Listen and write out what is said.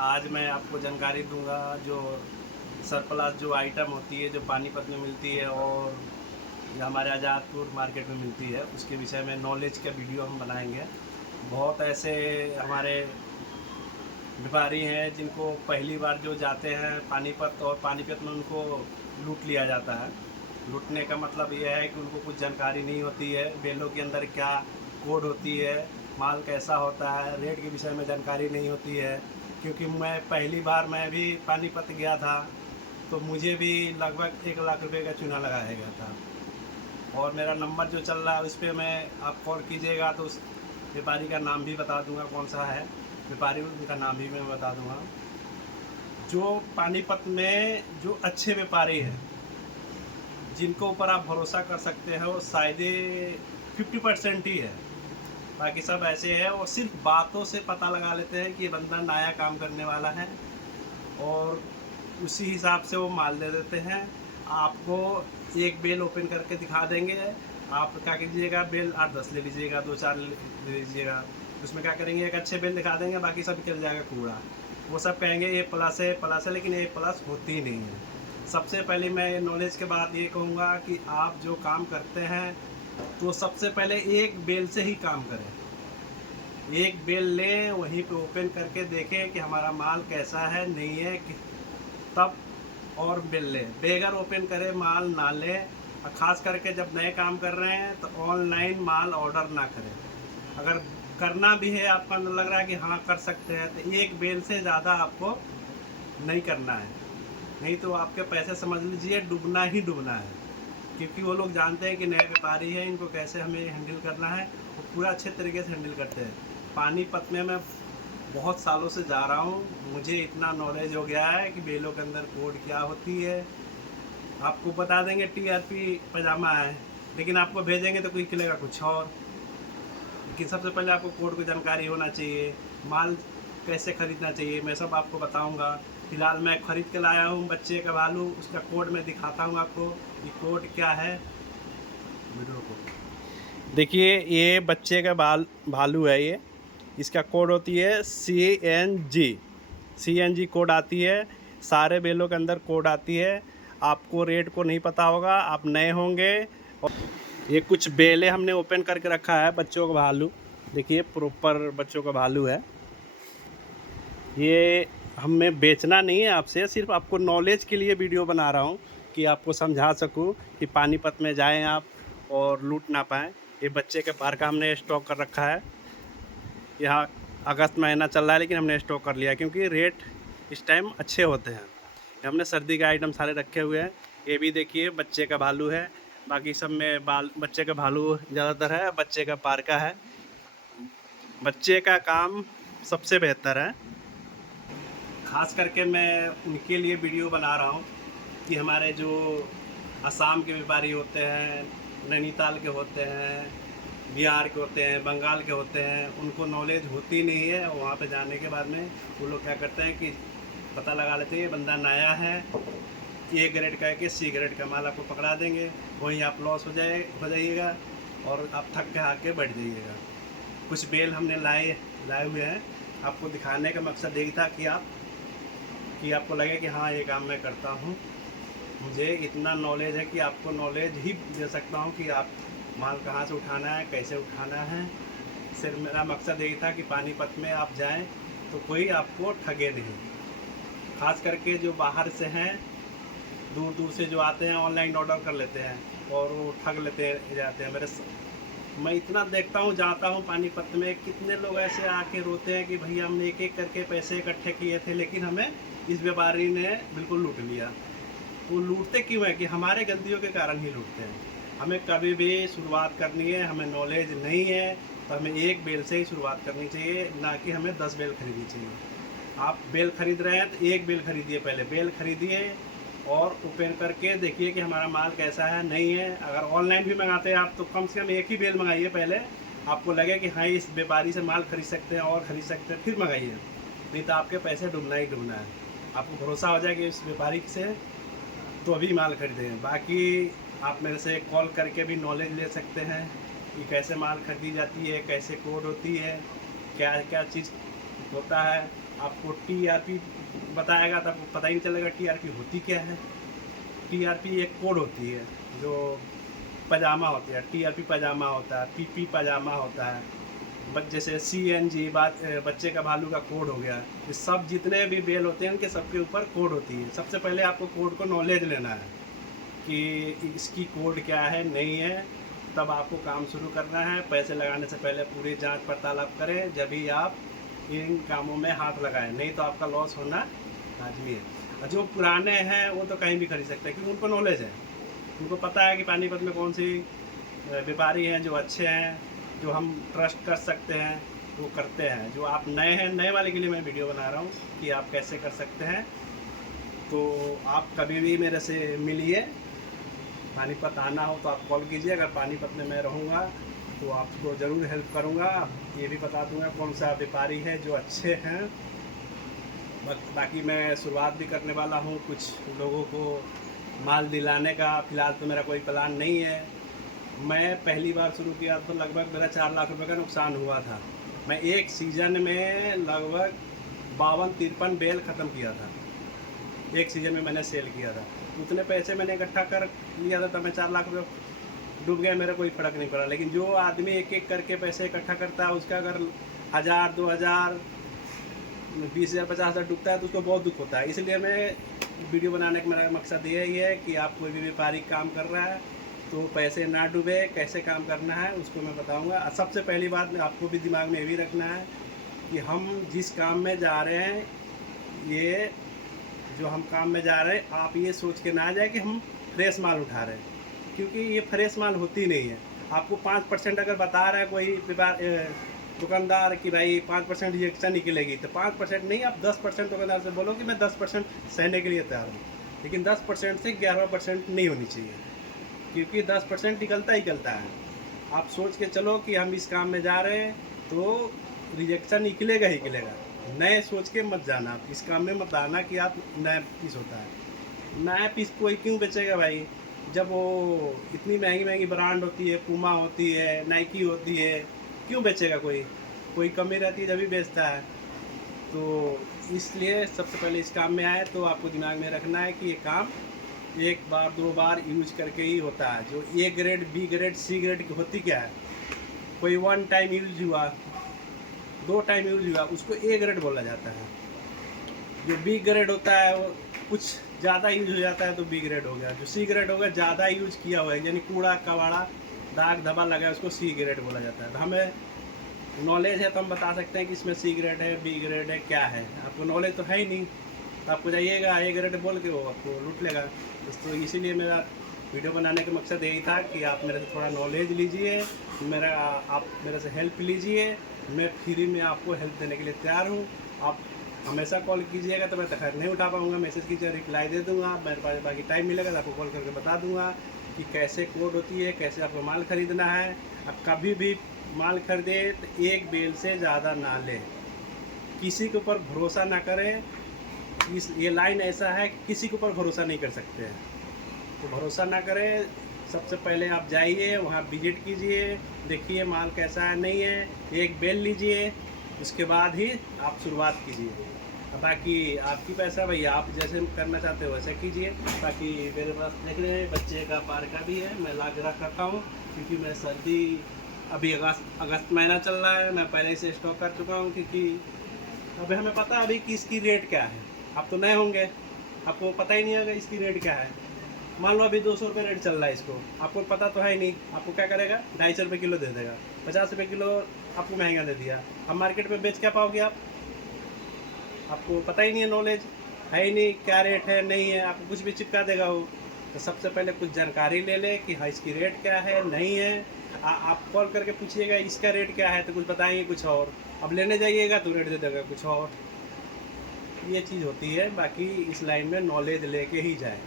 आज मैं आपको जानकारी दूंगा जो सरप्लस जो आइटम होती है जो पानीपत में मिलती है और जो हमारे आज़ादपुर मार्केट में मिलती है उसके विषय में नॉलेज का वीडियो हम बनाएंगे। बहुत ऐसे हमारे व्यापारी हैं जिनको पहली बार जो जाते हैं पानीपत और पानीपत में उनको लूट लिया जाता है। लूटने का मतलब यह है कि उनको कुछ जानकारी नहीं होती है, बेलों के अंदर क्या कोड होती है, माल कैसा होता है, रेट के विषय में जानकारी नहीं होती है। क्योंकि मैं पहली बार मैं भी पानीपत गया था तो मुझे भी लगभग 1 लाख रुपए का चूना लगाया गया था। और मेरा नंबर जो चल रहा है उस पर मैं आप कॉल कीजिएगा तो उस व्यापारी का नाम भी बता दूंगा कौन सा है व्यापारी, उनका नाम भी मैं बता दूंगा। जो पानीपत में जो अच्छे व्यापारी हैं जिनको ऊपर आप भरोसा कर सकते हो शायद 50% ही है, बाकी सब ऐसे हैं और सिर्फ बातों से पता लगा लेते हैं कि ये बंदा नया काम करने वाला है और उसी हिसाब से वो माल दे देते हैं। आपको एक बेल ओपन करके दिखा देंगे, आप क्या कीजिएगा बेल 8-10 ले लीजिएगा, 2-4 ले लीजिएगा, उसमें क्या करेंगे एक अच्छे बेल दिखा देंगे, बाकी सब चल जाएगा कूड़ा। वो सब कहेंगे ये प्लस है, लेकिन ये प्लस होती नहीं है। सबसे पहले मैं नॉलेज के बाद ये कहूँगा कि आप जो काम करते हैं तो सबसे पहले एक बेल से ही काम करें। एक बेल लें, वहीं पे ओपन करके देखें कि हमारा माल कैसा है नहीं है तब और बेल लें। बेगर ओपन करे माल ना लें। और ख़ास करके जब नए काम कर रहे हैं तो ऑनलाइन माल ऑर्डर ना करें। अगर करना भी है, आपको लग रहा है कि हाँ कर सकते हैं, तो एक बेल से ज़्यादा आपको नहीं करना है, नहीं तो आपके पैसे समझ लीजिए डूबना ही डूबना है। क्योंकि वो लोग जानते हैं कि नए व्यापारी हैं, इनको कैसे हमें हैंडल करना है, वो पूरा अच्छे तरीके से हैंडल करते हैं। पानीपत में मैं बहुत सालों से जा रहा हूँ, मुझे इतना नॉलेज हो गया है कि बेलों के अंदर कोड क्या होती है। आपको बता देंगे TRP पजामा है, लेकिन आपको भेजेंगे तो कोई निकलेगा कुछ और। लेकिन सबसे पहले आपको कोड की जानकारी होना चाहिए, माल कैसे ख़रीदना चाहिए मैं सब आपको बताऊंगा। फ़िलहाल मैं ख़रीद के लाया हूँ बच्चे का भालू, उसका कोड मैं दिखाता हूँ आपको कि कोड क्या है। वीडियो को देखिए, ये बच्चे का भालू है, ये इसका कोड होती है CNG कोड आती है। सारे बेलों के अंदर कोड आती है। आपको रेट को नहीं पता होगा, आप नए होंगे। और ये कुछ बेलें हमने ओपन करके रखा है बच्चों का भालू, देखिए प्रॉपर बच्चों का भालू है। ये हमें बेचना नहीं है आपसे, सिर्फ आपको नॉलेज के लिए वीडियो बना रहा हूँ कि आपको समझा सकूँ कि पानीपत में जाएं आप और लूट ना पाएँ। ये बच्चे के पार का हमने स्टॉक कर रखा है। यहाँ अगस्त महीना चल रहा है लेकिन हमने स्टॉक कर लिया क्योंकि रेट इस टाइम अच्छे होते हैं। हमने सर्दी के आइटम सारे रखे हुए हैं। ये भी देखिए बच्चे का भालू है, बाकी सब में बच्चे का भालू ज़्यादातर है, बच्चे का पार का है। बच्चे का काम सबसे बेहतर है। खास करके मैं उनके लिए वीडियो बना रहा हूँ कि हमारे जो असम के व्यापारी होते हैं, नैनीताल के होते हैं, बिहार के होते हैं, बंगाल के होते हैं, उनको नॉलेज होती नहीं है। वहाँ पे जाने के बाद में वो लोग क्या करते हैं कि पता लगा लेते हैं बंदा नया है, A ग्रेड का है कि C ग्रेड का माल आपको पकड़ा देंगे, वहीं आप लॉस हो जाइएगा और आप थक के हार के बैठ जाइएगा। कुछ बेल हमने लाए हुए हैं, आपको दिखाने का मकसद यही था कि आपको लगे कि हाँ ये काम मैं करता हूँ। मुझे इतना नॉलेज है कि आपको नॉलेज ही दे सकता हूँ कि आप माल कहाँ से उठाना है, कैसे उठाना है। सिर्फ मेरा मकसद यही था कि पानीपत में आप जाएं तो कोई आपको ठगे नहीं। खास करके जो बाहर से हैं, दूर दूर से जो आते हैं, ऑनलाइन ऑर्डर कर लेते हैं और वो ठग लेते जाते हैं। मैं इतना देखता हूँ, जाता हूँ पानीपत में, कितने लोग ऐसे आके रोते हैं कि भैया हमने एक एक करके पैसे इकट्ठे किए थे लेकिन हमें इस व्यापारी ने बिल्कुल लूट लिया। वो लूटते क्यों है कि हमारे गलतियों के कारण ही लूटते हैं। हमें कभी भी शुरुआत करनी है, हमें नॉलेज नहीं है तो हमें एक बेल से ही शुरुआत करनी चाहिए, ना कि हमें 10 बेल खरीदनी चाहिए। आप बेल खरीद रहे हैं तो एक बेल खरीदिए, पहले बेल खरीदिए और ओपन करके देखिए कि हमारा माल कैसा है नहीं है। अगर ऑनलाइन भी मंगाते हैं आप तो कम से कम एक ही बेल मंगाइए, पहले आपको लगे कि हाँ इस व्यापारी से माल खरीद सकते हैं और ख़रीद सकते हैं, फिर मंगाइए। नहीं तो आपके पैसे डूबना ही डूबना है। आपको भरोसा हो जाए कि इस व्यापारी से तो अभी माल खरीदें। बाकी आप मेरे से कॉल करके भी नॉलेज ले सकते हैं कि कैसे माल खरीदी जाती है, कैसे कोड होती है, क्या क्या चीज़ होता है। आपको टीआरपी बताएगा तो आपको पता ही नहीं चलेगा टीआरपी होती क्या है। टीआरपी एक कोड होती है जो पजामा होती है, टीआरपी पजामा होता है, पीपी पजामा होता है, जैसे सीएनजी बच्चे का भालू का कोड हो गया। ये सब जितने भी बेल होते हैं उनके सबके ऊपर कोड होती है। सबसे पहले आपको कोड को नॉलेज लेना है कि इसकी कोड क्या है नहीं है, तब आपको काम शुरू करना है। पैसे लगाने से पहले पूरी जांच पड़ताल आप करें, जब भी आप इन कामों में हाथ लगाएं, नहीं तो आपका लॉस होना लाजमी है। और जो पुराने हैं वो तो कहीं भी खरीद सकते हैं क्योंकि उनको नॉलेज है, उनको पता है कि पानीपत में कौन सी व्यापारी हैं जो अच्छे हैं, जो हम ट्रस्ट कर सकते हैं, वो करते हैं। जो आप नए हैं, नए वाले के लिए मैं वीडियो बना रहा हूँ कि आप कैसे कर सकते हैं। तो आप कभी भी मेरे से मिलिए, पानीपत आना हो तो आप कॉल कीजिए। अगर पानीपत में मैं रहूँगा तो आपको ज़रूर हेल्प करूँगा। ये भी बता दूँगा कौन सा व्यापारी है जो अच्छे हैं। बाकी मैं शुरुआत भी करने वाला हूँ कुछ लोगों को माल दिलाने का। फ़िलहाल तो मेरा कोई प्लान नहीं है। मैं पहली बार शुरू किया तो लगभग मेरा 4 लाख रुपए का नुकसान हुआ था। मैं एक सीज़न में लगभग 52-53 बेल ख़त्म किया था। एक सीज़न में मैंने सेल किया था, उतने पैसे मैंने इकट्ठा कर लिया था, तब मैं 4 लाख रुपये डूब गया, मेरा कोई फ़र्क नहीं पड़ा। लेकिन जो आदमी एक एक करके पैसे इकट्ठा करता है, उसका अगर 1000, 2000, 20,000, 50,000 डूबता है तो उसको बहुत दुख होता है। इसलिए मैं वीडियो बनाने का मेरा मकसद यही है कि आप कोई भी व्यापारिक काम कर रहा है तो पैसे ना डूबे, कैसे काम करना है उसको मैं बताऊंगा। सबसे पहली बात आपको भी दिमाग में ये भी रखना है कि हम जिस काम में जा रहे हैं, ये जो हम काम में जा रहे हैं, आप ये सोच के ना जाए कि हम फ्रेश माल उठा रहे हैं, क्योंकि ये फ्रेश माल होती नहीं है। आपको 5% अगर बता रहा है कोई दुकानदार कि भाई 5% रिजेक्शन निकलेगी, तो 5% नहीं, आप 10% दुकानदार से बोलो कि मैं 10% सहने के लिए तैयार हूँ। लेकिन 10% से 11% नहीं होनी चाहिए, क्योंकि 10% निकलता ही निकलता है। आप सोच के चलो कि हम इस काम में जा रहे हैं तो रिजेक्शन निकलेगा ही निकलेगा। नए सोच के मत जाना, आप इस काम में मत आना कि आप नया पीस होता है। नया पीस कोई क्यों बेचेगा भाई, जब वो इतनी महंगी महंगी ब्रांड होती है, पूमा होती है, नाइकी होती है, क्यों बेचेगा कोई कमी रहती है जब भी बेचता है। तो इसलिए सबसे पहले इस काम में आए तो आपको दिमाग में रखना है कि ये काम एक बार 2 बार यूज करके ही होता है। जो A grade, B grade, C grade की होती क्या है, कोई 1 टाइम यूज हुआ, 2 टाइम यूज हुआ, उसको ए ग्रेड बोला जाता है। जो बी ग्रेड होता है वो कुछ ज़्यादा यूज हो जाता है तो बी ग्रेड हो गया। जो सी ग्रेड होगा ज़्यादा यूज किया हुआ है, यानी कूड़ा कबाड़ा दाग धब्बा लगा है, उसको सी ग्रेड बोला जाता है। तो हमें नॉलेज है तो हम बता सकते हैं कि इसमें सी ग्रेड है, बी ग्रेड है, क्या है। आपको नॉलेज तो है ही नहीं, तो आपको जाइएगा ए ग्रेड बोल के वो आपको लूट लेगा। तो इसीलिए मेरा वीडियो बनाने का मकसद यही था कि आप मेरे से थोड़ा नॉलेज लीजिए, आप मेरे से हेल्प लीजिए। मैं फ्री में आपको हेल्प देने के लिए तैयार हूँ। आप हमेशा कॉल कीजिएगा तो मैं तो खैर नहीं उठा पाऊँगा, मैसेज कीजिए, रिप्लाई दे दूँगा। मेरे पास बाकी टाइम मिलेगा तो आपको कॉल करके बता दूँगा कि कैसे कोड होती है, कैसे आपको माल ख़रीदना है। आप कभी भी माल खरीदे तो एक बेल से ज़्यादा ना लें, किसी के ऊपर भरोसा ना करें। ये लाइन ऐसा है कि किसी के ऊपर भरोसा नहीं कर सकते हैं, तो भरोसा ना करें। सबसे पहले आप जाइए, वहाँ विजिट कीजिए, देखिए माल कैसा है नहीं है, एक बेल लीजिए, उसके बाद ही आप शुरुआत कीजिए। बाकी आपकी पैसा भैया, आप जैसे करना चाहते हो वैसे कीजिए। बाकी मेरे पास देख रहे हैं बच्चे का पार्का भी है, मैं ला के रखा हूँ, क्योंकि मैं सर्दी अभी अगस्त महीना चल रहा है, मैं पहले से स्टॉक कर चुका हूँ, क्योंकि अभी हमें पता है अभी कि इसकी रेट क्या है। आप तो नए होंगे, आपको पता ही नहीं होगा इसकी रेट क्या है। मान लो अभी 200 रुपये रेट चल रहा है, इसको आपको पता तो है ही नहीं। आपको क्या करेगा, 250 रुपये किलो दे देगा, 50 रुपये किलो आपको महंगा दे दिया। अब मार्केट में बेच क्या पाओगे आप, आपको पता ही नहीं है, नॉलेज है ही नहीं क्या रेट है नहीं है, आपको कुछ भी चिपका देगा वो। तो सबसे पहले कुछ जानकारी ले ले कि हाँ इसकी रेट क्या है नहीं है। आप कॉल करके पूछिएगा इसका रेट क्या है तो कुछ बताएंगे कुछ और, अब लेने जाइएगा तो रेट दे देगा कुछ और। ये चीज़ होती है। बाकी इस लाइन में नॉलेज लेके ही जाए।